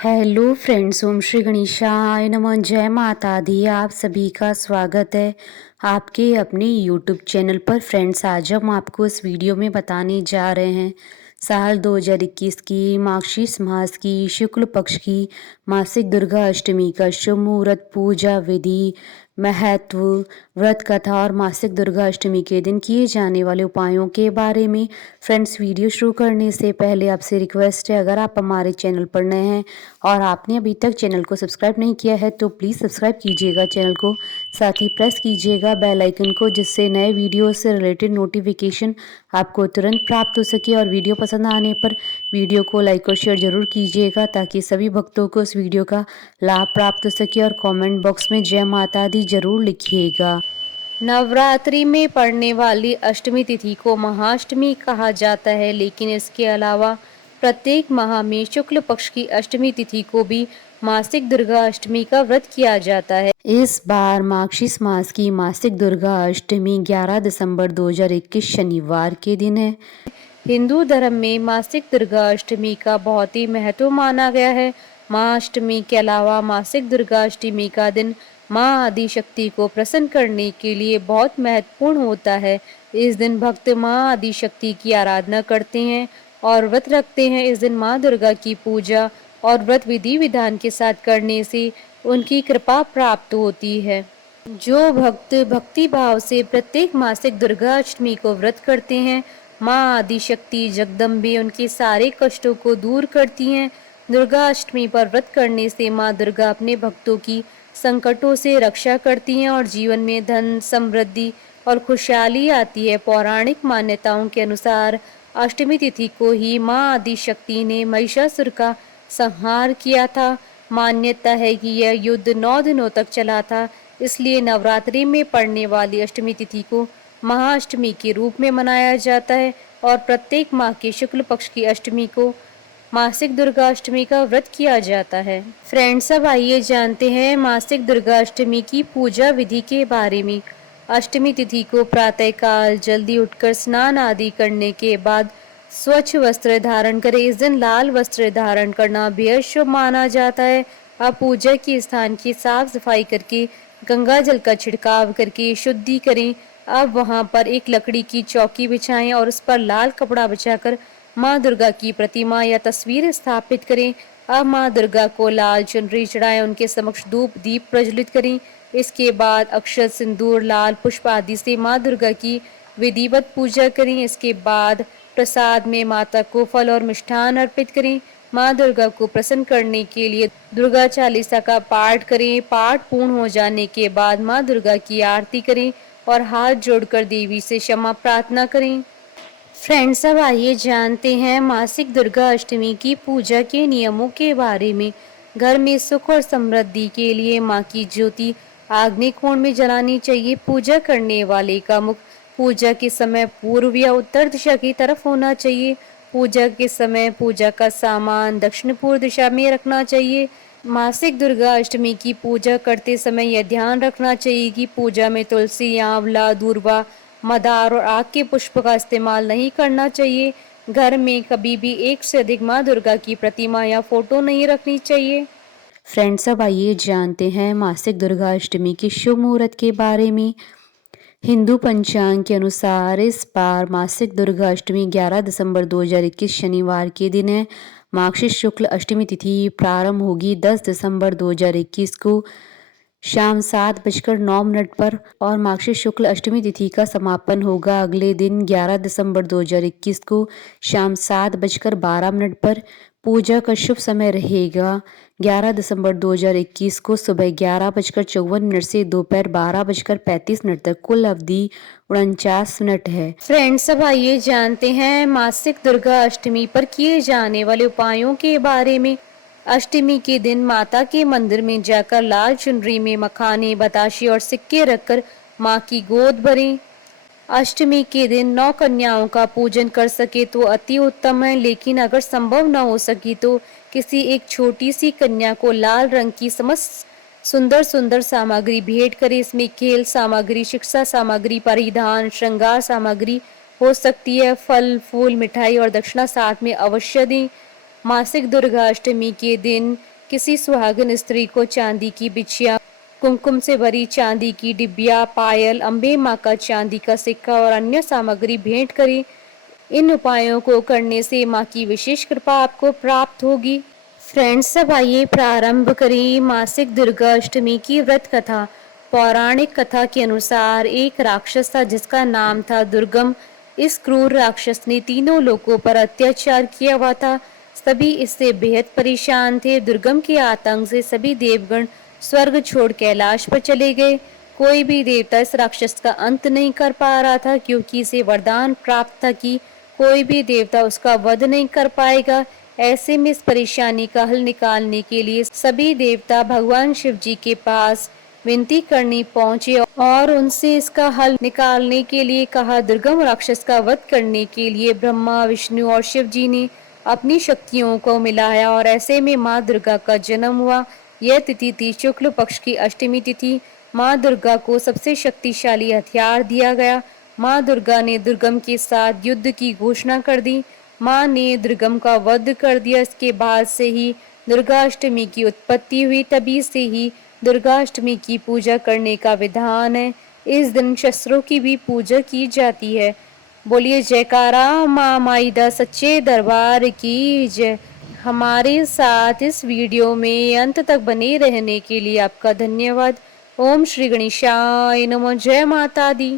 Hello friends, ओम श्री गणेशाय नमः। जय माता दी। आप सभी का स्वागत है आपके अपने यूट्यूब चैनल पर। फ्रेंड्स, आज हम आपको इस वीडियो में बताने जा रहे हैं साल 2021 की मार्गशीर्ष मास की शुक्ल पक्ष की मासिक दुर्गा अष्टमी का शुभ मुहूर्त, पूजा विधि, महत्व, व्रत कथा और मासिक दुर्गा अष्टमी के दिन किए जाने वाले उपायों के बारे में। फ्रेंड्स, वीडियो शुरू करने से पहले आपसे रिक्वेस्ट है, अगर आप हमारे चैनल पर नए हैं और आपने अभी तक चैनल को सब्सक्राइब नहीं किया है तो प्लीज़ सब्सक्राइब कीजिएगा चैनल को, साथ ही प्रेस कीजिएगा बेल आइकन को, जिससे नए वीडियो से रिलेटेड नोटिफिकेशन आपको तुरंत प्राप्त हो सके। और वीडियो पसंद आने पर वीडियो को लाइक और शेयर जरूर कीजिएगा ताकि सभी भक्तों को इस वीडियो का लाभ प्राप्त हो सके। और कमेंट बॉक्स में जय माता दी जरूर लिखिएगा। नवरात्रि में पड़ने वाली अष्टमी तिथि को महाअष्टमी कहा जाता है, लेकिन इसके अलावा प्रत्येक माह में शुक्ल पक्ष की अष्टमी तिथि को भी मासिक दुर्गा अष्टमी का व्रत किया जाता है। इस बार मार्गशीर्ष मास की मासिक दुर्गा अष्टमी 11 दिसंबर 2021 शनिवार के दिन है। हिंदू धर्म में मासिक दुर्गा अष्टमी का बहुत ही महत्व माना गया है। महाअष्टमी के अलावा मासिक दुर्गा अष्टमी का दिन माँ आदि शक्ति को प्रसन्न करने के लिए बहुत महत्वपूर्ण होता है। इस दिन भक्त माँ आदि शक्ति की आराधना करते हैं और व्रत रखते हैं। इस दिन माँ दुर्गा की पूजा और व्रत विधि विधान के साथ करने से उनकी कृपा प्राप्त होती है। जो भक्त भक्ति भाव से प्रत्येक मासिक दुर्गा अष्टमी को व्रत करते हैं, माँ आदि शक्ति जगदम्बे उनके सारे कष्टों को दूर करती हैं। दुर्गा अष्टमी पर व्रत करने से माँ दुर्गा अपने भक्तों की संकटों से रक्षा करती हैं और जीवन में धन, समृद्धि और खुशहाली आती है। पौराणिक मान्यताओं के अनुसार अष्टमी तिथि को ही माँ आदि शक्ति ने महिषासुर का संहार किया था। मान्यता है कि यह युद्ध 9 दिनों तक चला था, इसलिए नवरात्रि में पड़ने वाली अष्टमी तिथि को महाअष्टमी के रूप में मनाया जाता है और प्रत्येक माह के शुक्ल पक्ष की अष्टमी को मासिक दुर्गा अष्टमी का व्रत किया जाता है। फ्रेंड्स, अब आइए जानते हैं मासिक दुर्गा अष्टमी की पूजा विधि के बारे में। अष्टमी तिथि को प्रातःकाल जल्दी उठकर स्नान आदि करने के बाद स्वच्छ वस्त्र धारण करें। इस दिन लाल वस्त्र धारण करना बेहद शुभ माना जाता है। अब पूजा के स्थान की साफ सफाई करके गंगा जल का छिड़काव करके शुद्धि करें। अब वहां पर एक लकड़ी की चौकी बिछाएं और उस पर लाल कपड़ा बिछाकर माँ दुर्गा की प्रतिमा या तस्वीर स्थापित करें। अब माँ दुर्गा को लाल चुनरी चढ़ाएं, उनके समक्ष धूप दीप प्रज्वलित करें। इसके बाद अक्षत, सिंदूर, लाल पुष्प आदि से माँ दुर्गा की विधिवत पूजा करें। इसके बाद प्रसाद में माता को फल और मिष्ठान अर्पित करें। माँ दुर्गा को प्रसन्न करने के लिए दुर्गा चालीसा का पाठ करें। पाठ पूर्ण हो जाने के बाद माँ दुर्गा की आरती करें और हाथ जोड़कर देवी से क्षमा प्रार्थना करें। फ्रेंड्स, अब आइए जानते हैं मासिक दुर्गा अष्टमी की पूजा के नियमों के बारे में। घर में सुख और समृद्धि के लिए माँ की ज्योति आग्नेय कोण में जलानी चाहिए। पूजा करने वाले का मुख पूजा के समय पूर्व या उत्तर दिशा की तरफ होना चाहिए। पूजा के समय पूजा का सामान दक्षिण पूर्व दिशा में रखना चाहिए। मासिक दुर्गा अष्टमी की पूजा करते समय यह ध्यान रखना चाहिए कि पूजा में तुलसी, आंवला, दूर्वा, मदार और आग के पुष्प का इस्तेमाल नहीं करना चाहिए। घर में कभी भी एक से अधिक माँ दुर्गा की प्रतिमा या फोटो नहीं रखनी चाहिए। फ्रेंड्स, अब आइए जानते हैं मासिक दुर्गा अष्टमी के शुभ मुहूर्त के बारे में। हिंदू पंचांग के अनुसार इस बार मासिक दुर्गा अष्टमी 11 दिसंबर 2021 शनिवार के दिन है। मार्गशीर्ष शुक्ल अष्टमी तिथि प्रारंभ होगी 10 दिसंबर 2021 को शाम 7:09 पर और मार्गशीर्ष शुक्ल अष्टमी तिथि का समापन होगा अगले दिन 11 दिसंबर 2021 को शाम 7:12 पर। पूजा का शुभ समय रहेगा 11 दिसंबर 2021 को सुबह 11:54 से दोपहर 12:35 तक। कुल अवधि 49 मिनट है। फ्रेंड्स, अब आइए जानते हैं मासिक दुर्गा अष्टमी पर किए जाने वाले उपायों के बारे में। अष्टमी के दिन माता के मंदिर में जाकर लाल चुनरी में मखाने, बताशे और सिक्के रखकर माँ की गोद भरें। अष्टमी के दिन 9 कन्याओं का पूजन कर सके तो अति उत्तम है, लेकिन अगर संभव न हो सकी तो किसी एक छोटी सी कन्या को लाल रंग की समस्त सुंदर सुंदर सामग्री भेंट करें। इसमें खेल सामग्री, शिक्षा सामग्री, परिधान, श्रृंगार सामग्री हो सकती है। फल, फूल, मिठाई और दक्षिणा साथ में अवश्य दें। मासिक दुर्गा अष्टमी के दिन किसी सुहागन स्त्री को चांदी की बिछिया, कुमकुम से भरी चांदी की डिबिया, पायल, अम्बे माँ का चांदी का सिक्का और अन्य सामग्री भेंट करें। इन उपायों को करने से माँ की विशेष कृपा आपको प्राप्त होगी। फ्रेंड्स, अब आइए प्रारंभ करें मासिक दुर्गा अष्टमी की व्रत कथा। पौराणिक कथा के अनुसार एक राक्षस था जिसका नाम था दुर्गम। इस क्रूर राक्षस ने तीनों लोगों पर अत्याचार किया हुआ था। सभी इससे बेहद परेशान थे। दुर्गम के आतंक से सभी देवगण स्वर्ग छोड़ कैलाश पर चले गए। कोई भी देवता इस राक्षस का अंत नहीं कर पा रहा था, क्योंकि इसे वरदान प्राप्त था कि कोई भी देवता उसका वध नहीं कर पाएगा। ऐसे में इस परेशानी का हल निकालने के लिए सभी देवता भगवान शिव जी के पास विनती करने पहुंचे और उनसे इसका हल निकालने के लिए कहा। दुर्गम राक्षस का वध करने के लिए ब्रह्मा, विष्णु और शिव जी ने अपनी शक्तियों को मिलाया और ऐसे में माँ दुर्गा का जन्म हुआ। यह तिथि थी शुक्ल पक्ष की अष्टमी तिथि। माँ दुर्गा को सबसे शक्तिशाली हथियार दिया गया। माँ दुर्गा ने दुर्गम के साथ युद्ध की घोषणा कर दी। माँ ने दुर्गम का वध कर दिया। इसके बाद से ही दुर्गाष्टमी की उत्पत्ति हुई। तभी से ही दुर्गाष्टमी की पूजा करने का विधान है। इस दिन शस्त्रों की भी पूजा की जाती है। बोलिए जयकारा माँ माईदा सच्चे दरबार की जय। हमारे साथ इस वीडियो में अंत तक बने रहने के लिए आपका धन्यवाद। ओम श्री गणेशाय नमः। जय माता दी।